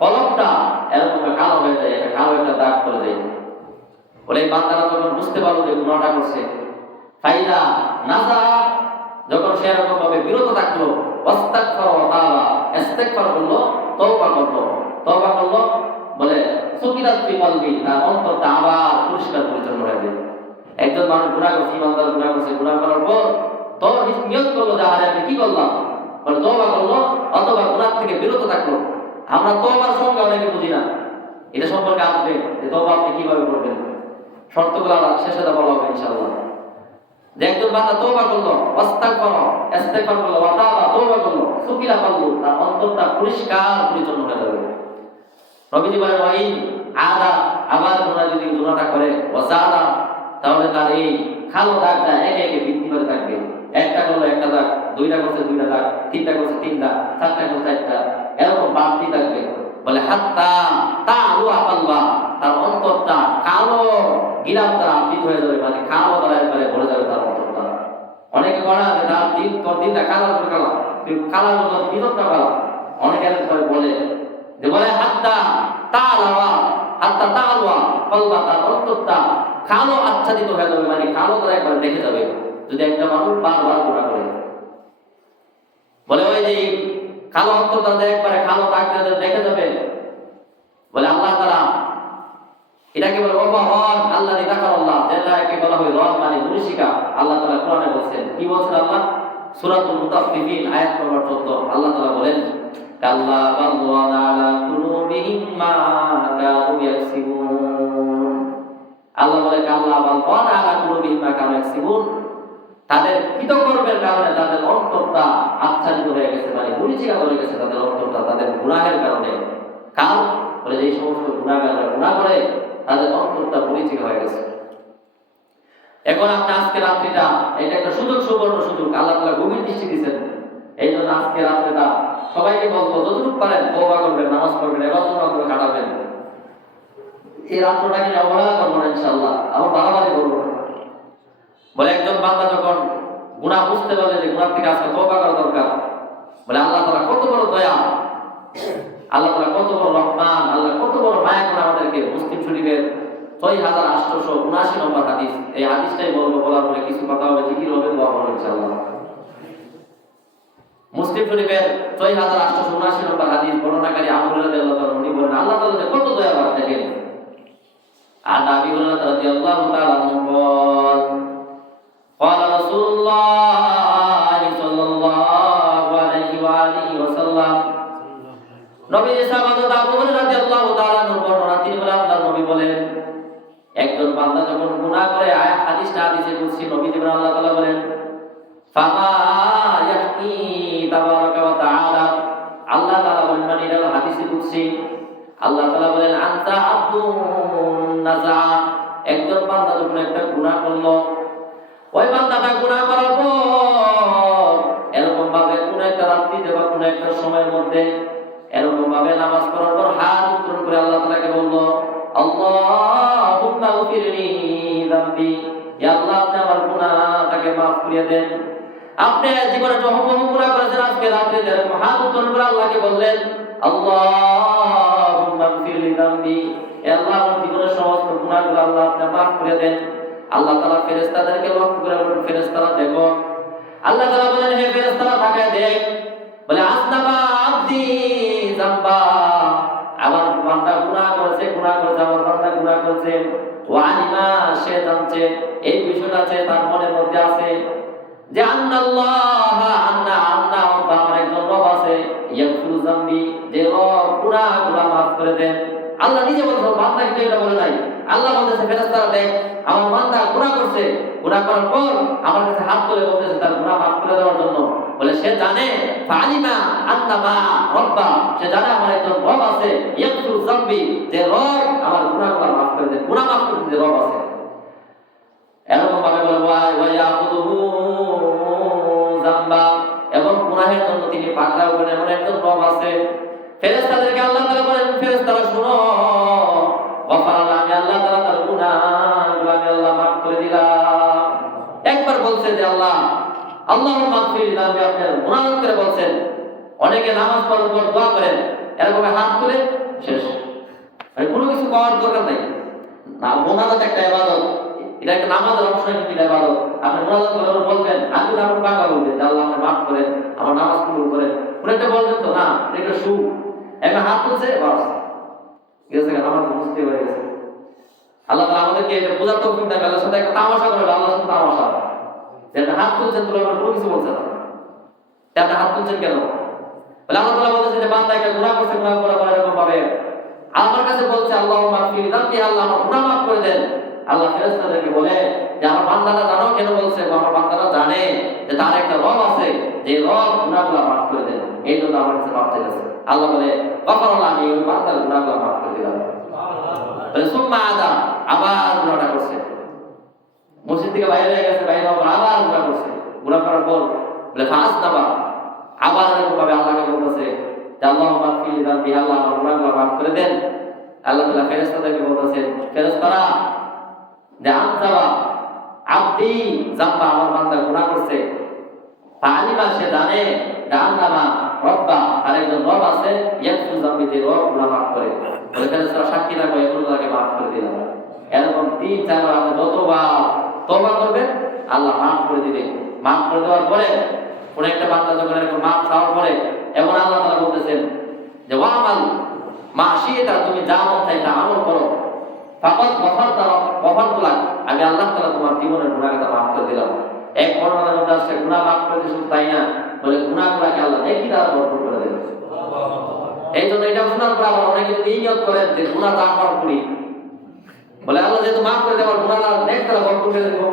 কলবটা এরকম কালো হয়ে যায়, একটা কালো একটা দাগ পড়ে যায়। বলে এই বান্দারা যখন বুঝতে পারলো যে গুনাহটা করছে, ফাইদা নাজা, যখন সে এরকম ভাবে বিরত থাকলো, ওয়াস্তাগফার ওয়া তাওবা, ইস্তিগফার করলো, তওবা করলো, বলে সুকিরাত ফি কলবি, তার অন্তরটা আবার পরিষ্কার পরিচ্ছন্ন হয়ে যায়। একজন মানুষ গুনাহ করছে, ইমানদার গুনাহ করছে, গুনাহ করার পর তো নিয়ত করলো যে আরে আমি কি করলাম, বলে তওবা করলো অথবা গুনাহ থেকে বিরত থাকলো। আমরা তওবার সঙ্গে অনেকে বুঝি না, এটা সম্পর্কে আসবে যে তওবা আপনি কিভাবে করবেন, শর্তগুলো শেষে বলা হবে ইনশাআল্লাহ। যে একজন বান্দা তওবা করলো, ইস্তিগফার করলো, ওয়া তাওবা, তওবা করলো, সুকিরা করলো, তার অন্তরটা পরিষ্কার পরিচ্ছন্ন হয়ে যাবে। নবীজি বলেন ওয়াই আদা, আবার গুনাহটা করে, ওয়াজাদা, তাহলে তার এই কালো দাগটা একে একে বৃদ্ধি পেতে থাকবে। একটা করলো একটা দাগ, দুইটা করছে দুইটা দাগ, তিনটা করছে তিনটা, চারটা করছে চারটা, এরকম বাড়তি থাকবে। বলে হাত্তা তালু আকাল্লা, তার অন্তরটা কালো গিলাম দ্বারা আবৃত হয়ে যাবে, মানে কালো দ্বারা একবারে ভরে যাবে তার অন্তরটা। অনেকে বলে যে তার দিনটা কালার করে কালার মতো ভিতরটা কালা, অনেকে বলে যে বলে হাত্তা তালুয়া কলবা, তার অন্তরটা কালো আচ্ছাদিত হয়ে যাবে, মানে কালো দ্বারা একবারে দেখে যাবে যদি একটা মানুষ বারবার গুনাহ করে। বলে ওই যে কালো অন্তরটা একবারে কালো দাগ দেখে যাবে। বলে আল্লাহ তাআলা এটাকে বলে ওয়াহর আল্লাহ দিদাকারাল্লাহ, যেটাকে বলা হয় রব মানে মুশরিকা। আল্লাহ তাআলা কোরআনে বলেন, কি বলেন আল্লাহ? সূরাতুল মুতাফফিফিন আয়াত নম্বর 14 আল্লাহ তাআলা বলেন কাল্লা বালওয়ানা আলা কুলুবিহিম মা কানু ইয়াকসিবুন। আল্লাহ বলে কাল্লা বালওয়ানা আলা কুলুবিহিম মা কানু ইয়াকসিবুন, তাদের কৃতকর্মের কারণে তাদের অন্তরটা আচ্ছাদিত হয়ে গেছে, মানে মুশরিকা হয়ে গেছে তাদের অন্তরটা, তাদের গুনাহের কারণে। কারণ বলে যে সমস্ত গুনাহগাররা গুনাহ করে তাদের অন্তরটা পরিচিত হয়ে গেছে। এখন আপনি আজকে রাত্রিটা, এটা একটা সুবর্ণ সুযোগ আল্লাহ তাআলা গভীর দৃষ্টি দিয়েছেন। এই জন্য আজকে রাত্রিটা সবাইকে বলবো যতটুকু পারেন তওবা করবেন, নামাজ পড়বেন, ইবাদত করে কাটাবেন। এই রাত্রটাকে অবহেলা করবো না ইনশাআল্লাহ, আবার বাড়াবাড়ি করবো না। বলে একজন বান্দা যখন গুনাহ বুঝতে পারবে যে গুনাহ থেকে আজকে তওবা করা দরকার, বলে আল্লাহ তাআলা কত বড় দয়া, আল্লাহ তাআলা কত বড় রহমান, আল্লাহ কত বড় মায়া করে আমাদেরকে। মুসলিম শরীফের 6879 নম্বর হাদিস, এই হাদিসটাই বলবো, বলার পরে কিছু কথা হবে, জিকির হবে, দোয়া হবে ইনশাআল্লাহ। মুসলিম শরীফের 6879 নম্বর হাদিস, বর্ণনাকারী আবু হুরায়রা রাদিয়াল্লাহু তাআলা উনি বলেন আল্লাহ তাআলা যে কত দয়াবান দেখেন। আর আবু হুরায়রা রাদিয়াল্লাহু তাআলা আনহু বলেন قال رسول الله صلى الله عليه واله وسلم, নবী সাহাবাত আবু হুরায়রা রাদিয়াল্লাহু তাআলা আনহু বর্ণনা, তিনি বলেন আল্লাহর নবী বলেন একজন বান্দা যখন গুনাহ করে, হাদিসে কুদসি নবীজি বলেন আল্লাহ তাআলা বলেন ফামা ইয়াহকি তাবারাকা ওয়া তাআলা, আল্লাহ তাআলা বলেন, মানে এটা হলো হাদিসে কুদসি, আল্লাহ তাআলা বলেন আনতা আব্দুন নাজা, একজন বান্দা যখন একটা গুনাহ করলো, ওই বান্দাটা গুনাহ করার পর এরকম ভাবে কোন একটা রাত্রিতে বা কোন একটা সময়ের মধ্যে এরকম ভাবে নামাজ পড়ার পর হাত উত্তোলন করে আল্লাহ তাআলাকে বলল আল্লাহুম্মা গফিরলি যামবি, ইয়া আল্লাহ আপনি আমার গুনাহটাকে maaf করে দেন। আপনি জীবনে যখন গুনাহ করেছেন আজকে রাতে এরকম হাত উত্তোলন করে আল্লাহকে বললেন আল্লাহুম্মা গফিরলি যামবি, ইয়া আল্লাহ আমার জীবনের সমস্ত গুনাহগুলো আল্লাহ আপনি maaf করে দেন। আল্লাহ তাআলা ফেরেশতাদেরকে লক্ষ্য করে বলেন ফেরেশতারা দেখো আল্লাহ তাআলা বলেন হে ফেরেশতারা তাকায় দেখ, বলে আসনাবা আব্দি যামবা, আমার বান্দা গুনাহ করেছে আমার বান্দা গুনাহ করেছে। ওয়া আলিমা, সে জানছে এই বিষয়টা আছে তার মনের মধ্যে আছে যে আন্নাল্লাহ আন্না আমার একজন রব আছে, ইয়াগফিরু যামবি, যে রব গুনাহগুলো মাফ করে দেন। আল্লাহ নিজে বলছেন, বান্দা কিন্তু এটা বলে নাই। আল্লাহ বলতেছে ফেরেশতারা দেখ, আমার বান্দা গুনাহ করছে, গুনাহ করার পর আমার কাছে হাত তুলে বলতেছে তার গুনাহ মাফ করে দেওয়ার জন্য। বলে সে জানে ফালিমা আন্নামা রব্বা, সে জানে আমার একজন রব আছে, ইয়াগফিরু যামবি, যে রব আমার গুনাহগুলো মাফ করে দেন, গুনাহ মাফ করে যে রব আছে। এরকম ভাবে বলে ওয়া ইয়াকুদুহু যামবা, এবং গুনাহের জন্য তিনি পাকড়াও করেন এমন একজন রব আছে। ফেরেশতাদেরকে আল্লাহ তাআলা বলেন, ফেরেশতারা শুনো, গফারাল্লাহ, আমি আল্লাহ তাআলা তার গুনাহগুলো আমি আল্লাহ মাফ করে দিলাম। একবার বলছে যে আল্লাহুম্মা মাগফির লিনা, আপনি আপনার গুনাহ করে বলছেন। অনেকে নামাজ পড়ার পর দোয়া করেন এরকম হাত তুলে শেষ, মানে কোনো কিছু পাওয়ার দরকার নাই। না, মুনাজাত একটা ইবাদত, এটা একটা নামাজের অংশ, কিন্তু এটা ইবাদত। আপনি মুনাজাত করে বলবেন, আপনি আপনার বাংলা বলবেন যে আল্লাহ আমাকে মাফ করেন, আমার নামাজ কবুল করেন, কোন একটা বলবেন তো না, এটা সু এমন হাত তুলছে বাস গেছে, নামাজ বুঝতে হয়ে গেছে। আল্লাহ তাআলা আমাদেরকে এটা বোঝার তৌফিক দেন। আল্লাহর সাথে একটা তামাশা করে, আল্লাহর সাথে তামাশা, যে হাত তুলছেন তুলে আমার কোনো কিছু বলছে না, আপনি হাত তুলছেন কেন? বলে আল্লাহ তাআলা বলতেছে যে বান্দা একটা গুনাহ করছে, গুনাহ করার পর এরকম ভাবে আমার কাছে বলছে আল্লাহুম্মা মাগফির যামবি, আল্লাহ আমার গুনাহ মাফ করে দেন। আল্লাহ ফেরেশতাদেরকে বলে যে আমার বান্দাটা জানো কেন বলছে? আমার বান্দাটা জানে যে তার একটা রব আছে, যে রব গুনাহগুলো মাফ করে দেন, এই জন্য আমার কাছে মাফ চাইছে। আল্লাহ বলে গফারাল্লাহ, আমি ওই বান্দার গুনাহগুলো মাফ করে দিলাম। বলে সুম্মা আদা, আবার গুনাহটা করছে, মসজিদ থেকে বাইরে হয়ে গেছে, বাইরে আবার গুনাহ করছে, গুনাহ করার পর বলে ফাসনাবা, আবার এরকম ভাবে আল্লাহকে বলতেছে যে আল্লাহুম্মা মাগফির যামবি, আল্লাহ আমার গুনাহগুলো মাফ করে দেন। আল্লাহ তাআলা ফেরেশতাদেরকে বলতেছেন, ফেরেশতারা যে আনজাবা আব্দি যামবা, আমার বান্দা গুনাহ করছে, ফালিমা, সে জানে জান্নামা রব্বা, তার একজন রব আছে, ইয়াগফিরু যামবি, যে রব গুনাহ মাফ করে। বলে ফেরেশতারা সাক্ষী রাখো, এখন তাকে মাফ করে দিলাম। এরকম 3-4 বার আপনি যতবার তওবা করবেন আল্লাহ মাফ করে দিবে। মাফ করে দেওয়ার পরে কোন একটা বান্দা যখন এরকম মাফ চাওয়ার পরে, এবং আল্লাহ তাআলা বলতেছেন যে ওয়ামাল মা শিতা, তুমি যা মন চাই তা আমল করো, ফাকাত গফারতুলা, আমি আল্লাহ তাআলা তোমার জীবনের গুনাহটা মাফ করে দিলাম। এক বর্ণনার মধ্যে আছে গুনাহ মাফ করে দিতে শুধু তাই না, বলে গুনাহগুলোকে আল্লাহ নেকি দ্বারা ভরপুর করে দেবে। এই জন্য এটা শোনার পর আবার অনেকে যদি এই নিয়ত করেন যে গুনাহ যা করি, বলে আল্লাহ যেহেতু মাফ করে দেওয়ার গুনাহটা নেক দ্বারা ভরপুর করে দেব,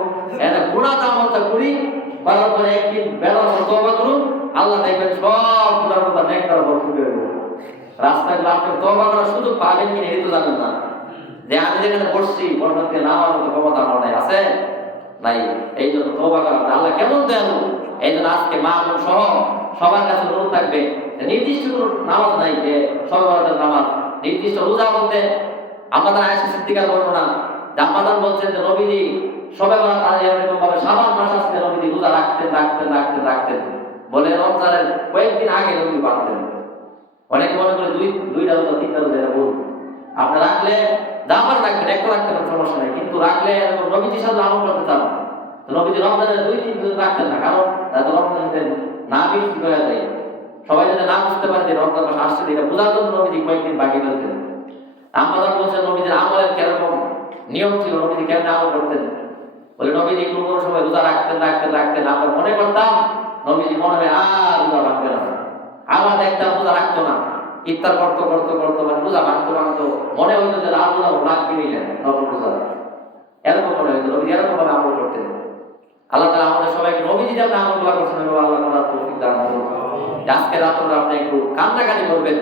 এটা গুনাহ যা আমলটা করি, করার পরে একদিন বেলার পর তওবা করুন, আল্লাহ দেখবেন সব গুনাহর কথা নেক দ্বারা ভরপুর করে দেব। রাস্তাগুলো আপনি তওবা করার সুযোগ পাবেন কিনা এটা তো জানেন না, যে আমি যেখানে বসছি পরবর্তী নামার মতো ক্ষমতা আমার নাই, আছে নাই। এই জন্য তওবা করা, আল্লাহ কেমন দয়ালু। এই জন্য আজকে মা বোন সহ সবার কাছে অনুরোধ থাকবে, নির্দিষ্ট কোনো নামাজ নাই যে সর্বরাতের নামাজ, নির্দিষ্ট রোজা বলতে আমাদের আয়েশা সিদ্দিকার বর্ণনা, জাম্মাদান বলছেন যে নবীজি সবে বরাত এরকম ভাবে শাবান মাস আসলে নবীজি রোজা রাখতেন। বলে রমজানের কয়েকদিন আগে নবী বাঁধতেন। অনেকে মনে করে দুইটা রোজা 3টা রোজা, এটা ভুল। আপনি রাখলে জামার রাখবেন, একটা রাখতে পারেন, সমস্যা নেই, কিন্তু রাখলে এরকম নবীজির সাথে আমল করতে চান। তো নবীজি রমজানের 2-3 দিন রাখতেন না, কারণ রমজানের না বৃষ্টি হয়ে যায়, সবাই যাতে না বুঝতে পারে যে রমজান মাস আসছে, এটা বোঝার জন্য নবীজি কয়েকদিন বাকি ফেলতেন। আমরা বলছেন নবীজির আমলের কিরকম নিয়ম ছিল, নবীজি কেমন আমল করতেন। বলে নবীজি কোনো সময় রোজা রাখতেন। আমরা মনে করতাম নবীজি মনে হয় আর রোজা রাখবে না, আবার দেখতাম রোজা রাখতো না, ইফতার করতো মানে রোজা ভাঙতো, মনে হইতো যে আর রোজা রাখবি নিলেন নবী রোজা, এরকম মনে হইতো। নবীজি এরকম ভাবে আমল করতেন। আল্লাহ তাআলা আমাদের সবাইকে নবীজি যেমন আমলগুলো করছেন, আল্লাহ তাআলা তৌফিক দান করুন। আজকে রাতে আপনি একটু কান্নাকাটি করবেন।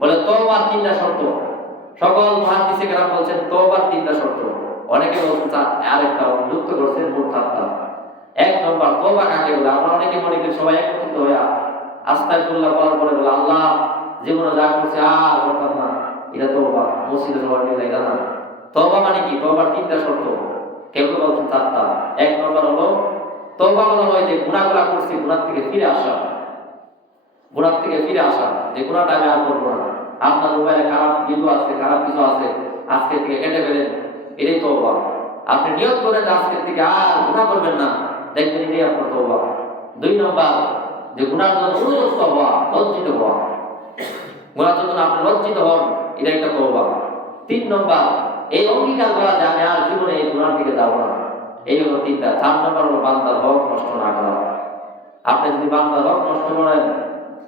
বলে তওবার 3টা শর্ত, সকল মুহাদ্দিসে কেরাম বলছেন তওবার 3টা শর্ত। অনেকে বলছেন আরেকটা যুক্ত করছেন, মোট 4টা। 1 নম্বর তওবা কাকে বলে? আমরা অনেকে মনে করি সবাই একত্রিত হয়ে আস্তাগফিরুল্লাহ বলার পরে বলে আল্লাহ জীবনে যা করছে আর করতাম না, এটা তওবা, মসজিদে সবাই মিলে, এটা না। তওবা মানে কি? তওবার 3টা শর্ত, কেউ বলছেন 4টা। 1 নম্বর হলো তওবা বলা হয় যে গুনাহগুলো করছি, গুনাহ থেকে ফিরে আসা, যে গুনাহটা আমি আর করবো না। আপনার মোবাইলে খারাপ ভিডিও আছে, খারাপ কিছু আছে, আজকে থেকে কেটে ফেলেন, এটাই তওবা। আপনি নিয়ত করেন আজকে থেকে আর গুনাহ করবেন না, দেখবেন এটাই আপনার তওবা। 2 নম্বর যে গুনার জন্য অনুতপ্ত হওয়া, লজ্জিত হওয়া, গুনার জন্য আপনি লজ্জিত হন, এটা একটা তওবা। 3 নম্বর এই অঙ্গীকার করা যে আমি আর জীবনে এই গুনার দিকে যাব না, এই হলো 3টা। 4 নম্বর হলো বান্দার হক নষ্ট না করা। আপনি যদি বান্দার হক নষ্ট করেন,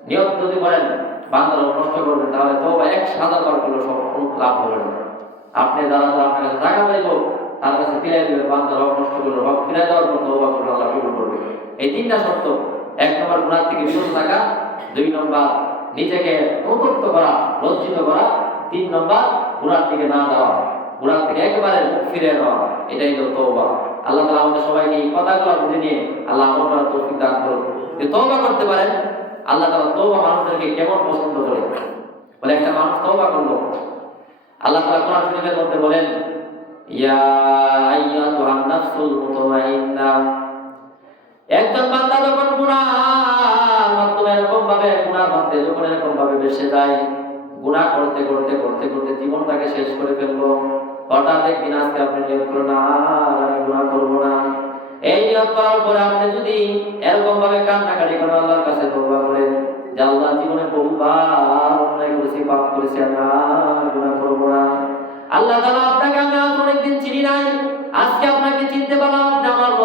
নিয়ত যদি করেন বান্দার হক নষ্ট করবেন, তাহলে তওবা 1000 বার করলে সব কোনো লাভ হবে না। আপনি যারা আপনার কাছে টাকা পাইবো তার কাছে ফিরাই দিবেন, বান্দার হক নষ্ট করলে হক ফিরাই দেওয়ার পর তওবা করলে আল্লাহ কবুল করবে। এই 3টা শর্ত। 1 নম্বর গুনাহ থেকে বিরত থাকা, 2 নম্বর নিজেকে অনুতপ্ত করা, লজ্জিত করা, 3 নম্বর গুনাহ থেকে না যাওয়া, গুনাহ থেকে একেবারে মুখ ফিরিয়ে নেওয়া, এটাই হলো তওবা। আল্লাহ তাআলা আমাদের সবাইকে এই কথাগুলো বুঝে নিয়ে আল্লাহ আমল করার তৌফিক দান করুন। যে তওবা করতে পারেন, আল্লাহ তাআলা তওবা মানুষদেরকে কেমন পছন্দ করে। বলে একটা মানুষ তওবা করলো, আল্লাহ তাআলা কোরআন শরীফের মধ্যে বলেন, ইয়া আইয়াতুহান নাফসুল মুতমাইন্না, একজন বান্দা যখন গুনাহর মাধ্যমে এরকম ভাবে গুনাহর মধ্যে যখন এরকম ভাবে ভেসে যায়, গুনাহ করতে করতে করতে করতে জীবনটাকে শেষ করে ফেললো, হঠাৎ একদিন আজকে আপনি নিয়ত করলেন না আমি গুনাহ করবো না। এই নিয়ত করার পরে আপনি যদি এরকম ভাবে কান্নাকাটি করে আল্লাহর কাছে তওবা করেন যে আল্লাহ জীবনে বহুবার অন্যায় করেছি, পাপ করেছি, আমি আর গুনাহ করবো না। আল্লাহ তাআলা আপনাকে আমি আজ অনেকদিন চিনি নাই, আজকে আপনাকে চিনতে পারলাম, আপনি আমার রব,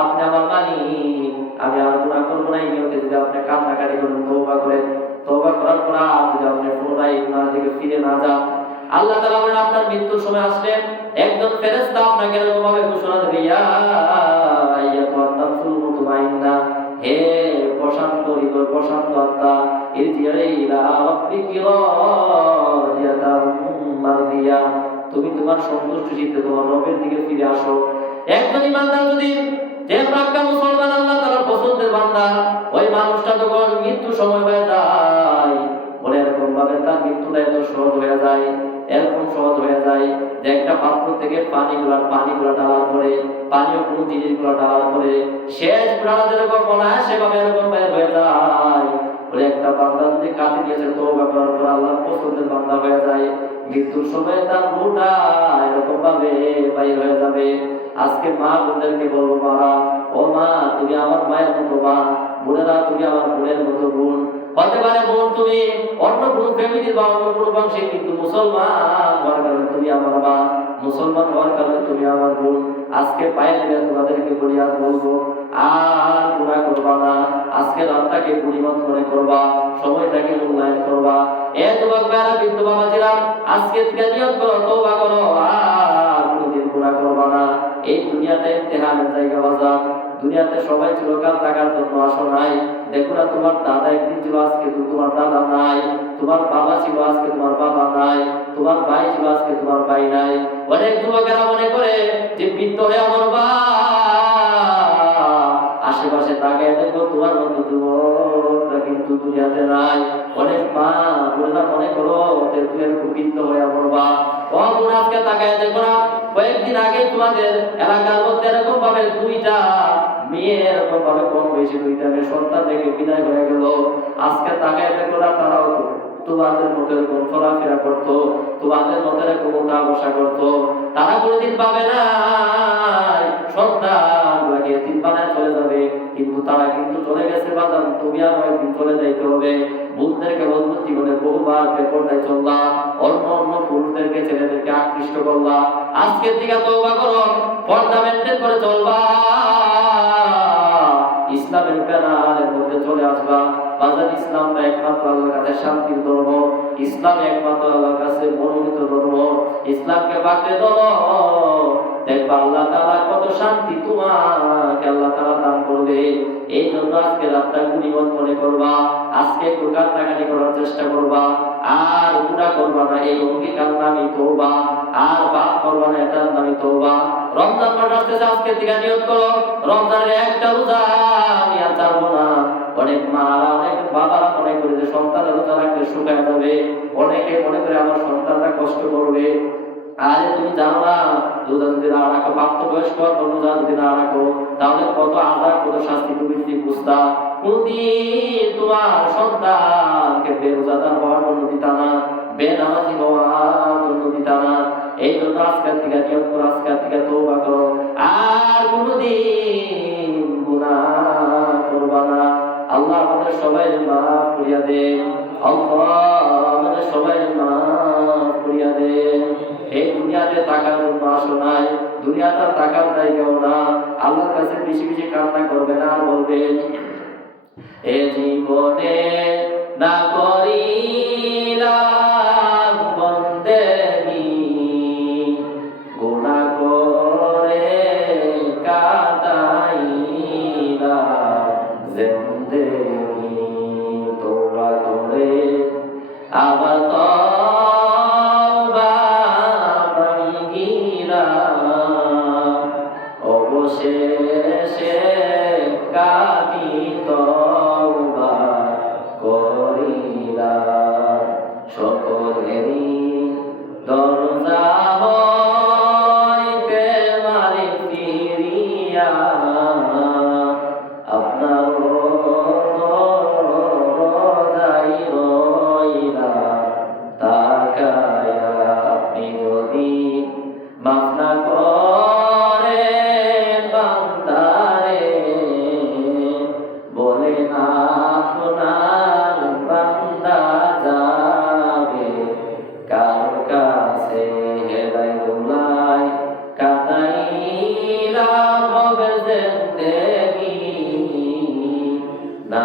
আপনি আমার মালিক, আমি আর গুনাহ করবো না। এই নিয়তে যদি আপনি কান্নাকাটি করেন, তওবা করেন, তওবা করার পর যদি আপনি পুনরায় গুনাহের দিকে ফিরে না যান, আল্লাহ তাআলা বলেন আপনার মৃত্যুর সময় আসলে একজন ফেরেশতা আপনাকে এরকম ভাবে ঘোষণা দেবে, ইয়া আইয়াতুহান নাফসুল মুতমাইন্না, হে প্রশান্ত হৃদয়, প্রশান্ত আত্মা, ইরজিই ইলা রাব্বিকি রাদিয়াতাম মারদিয়া, তুমি তোমার সন্তুষ্ট চিত্তে তোমার রবের দিকে ফিরে আসো। একজন ইমানদার যদি, যে পাক্কা মুসলমান, আল্লাহ তাআলার পছন্দের বান্দা, ওই মানুষটা যখন মৃত্যু সময় হয়ে যায়, বলে এরকম ভাবে তার মৃত্যুটা এত সহজ হয়ে যায়, এরকম সহজ হয়ে যায় যে একটা পাত্র থেকে পানিগুলা ঢালার পরে, পানীয় কোনো জিনিসগুলো ঢালার পরে শেষ গুণাটা যেরকম মনে হয় সেভাবে এরকম বের হয়ে যায়। বলে একটা বান্দা যদি কাঁদে দিয়েছে তওবা করার পর আল্লাহর পছন্দের বান্দা হয়ে যায়, মৃত্যুর সময় তার রূহটা এরকম ভাবে বাইর হয়ে যাবে। আজকে মা বোনদেরকে বলবো, মারা, ও মা তুমি আমার মায়ের মতো মা, বোনেরা তুমি আমার বোনের মতো বোন। হতে পারে বোন তুমি অন্য কোনো ফ্যামিলির বা অন্য কোনো বংশে, কিন্তু মুসলমান হওয়ার কারণে তুমি আমার মা, মুসলমান হওয়ার কারণে তুমি আমার বোন। আজকে পায়ে ধরে তোমাদেরকে বলি আর বলবো, আর গুনাহ করবা না। আজকে রাতটাকে পরিমাণ মনে করবা, সময়টাকে মূল্যায়ন করবা। এ যুবক ভাইরা, বৃদ্ধ বাবাজিরা, আজকে থেকে নিয়ত করো, তওবা করো, আর কোনোদিন গুনাহ করবা না। এই দুনিয়াতে ইমতিহানের জায়গা বাজার, দুনিয়াতে সবাই চিরকাল থাকার জন্য আসো নাই। দেখো না, তোমার দাদা একদিন ছিল, আজকে তোমার দাদা নাই, তোমার বাবা ছিল, আজকে তোমার বাবা নাই, তোমার ভাই ছিল, আজকে তোমার ভাই নাই। অনেক যুবকেরা মনে করে যে বৃদ্ধ হয়ে মরবা, আশেপাশে তাকায় দেখো তোমার মতো যুবকরা কিন্তু দুনিয়াতে নাই। অনেক মা বোনেরা মনে করো যে তুই এরকম বৃদ্ধ হয়ে মরবা। ও বোন, আজকে তাকায় দেখো না, কয়েকদিন আগে তোমাদের এলাকার মধ্যে এরকম ভাবে 2টা মেয়ে এরকম ভাবে কম বেশি 2টা মেয়ে সন্তান থেকে বিদায় হয়ে গেল। আজকে তাকায় দেখো না, তারাও তোমাদের মতো এরকম চলাফেরা করতো, তোমাদের মতো এরকম উঠা বসা করতো। তারা কোনোদিন পাবে না সন্তানগুলাকে এতিম বানায় চলে যাবে, কিন্তু তারা কিন্তু চলে গেছে বাজান, তুমি আর একদিন চলে যাইতে হবে। বোনদেরকে বলবো, জীবনে বহুবার বেপরদায় চললা, অন্য অন্য পুরুষদেরকে ছেলেদেরকে আকৃষ্ট করলা, আজকের দিকে তওবা করো, পর্দা মেনটেন করে চলবা, ইসলামের প্যানেলের মধ্যে চলে আসবা। বাজার ইসলামটা একমাত্র আল্লাহর কাছে শান্তির ধর্ম, ইসলাম একমাত্র আল্লাহর কাছে মনোনীত ধর্ম। ইসলামকে বাঁকড়ে ধরো, দেখবা আল্লাহ তাআলা কত শান্তি তোমাকে আল্লাহ তাআলা দান করবে। এই জন্য আজকে রাতটা গুণীবত মনে করবা, আজকে একটু কান্নাকাটি করার চেষ্টা করবা, আর গুনাহ করবা না, এই অঙ্গীকার নামই তওবা। আর পাপ করবা না, এটার নামই তওবা। রমজান মাস আসতেছে, আজকে থেকে নিয়ত করো, রমজানের একটা রোজা আমি আর ছাড়বো না। অনেক মারা, অনেক বাবারা মনে করে যে সন্তানের রোজা রাখলে শুকায় যাবে, অনেকে মনে করে আমার সন্তানরা কষ্ট করবে। আরে তুমি জানো না, রোজা যদি না রাখো, প্রাপ্তবয়স্ক রোজা যদি না রাখো, তাহলে কত আযাব, কত শাস্তি তুমি যদি বুঝতা, কোনদিন তোমার সন্তানকে বেরোজাদার হওয়ার জন্য দিতা না, বেনামাজি হওয়ার জন্য দিতা না। এই জন্য আজকের থেকে নিয়ত করো, আজকের থেকে তওবা করো, আর কোনদিন করবা না। আল্লাহ আমাদের সবাই মাফ করিয়া দেন। আল্লাহ আমাদের সবাই মাফ করিয়া দেন। এই দুনিয়াতে টাকার জন্য আসো নাই, দুনিয়াটা টাকার জায়গাও না। আল্লাহর কাছে বেশি বেশি কান্না করবেন আর বলবেন, এ জীবনে না করিলাম বন্দেগি, গুনাহ করে কাটাইলাম জিন্দেগি। তোবা করে আবার তওবা ভাঙ্গিলাম, অবশেষে কাটি তওবা করিলাম। সকলেরই দরজা হইতে মালিক ফিরিয়া আপনার দরজায় রইলাম তাকায়া। আপনি যদি মাফ না করেন বান্দারে, বলেন আপনার বান্দা যাবে কার কাছে? হেলাই দুলাই কাটাইলাম হবে জিন্দেগি, না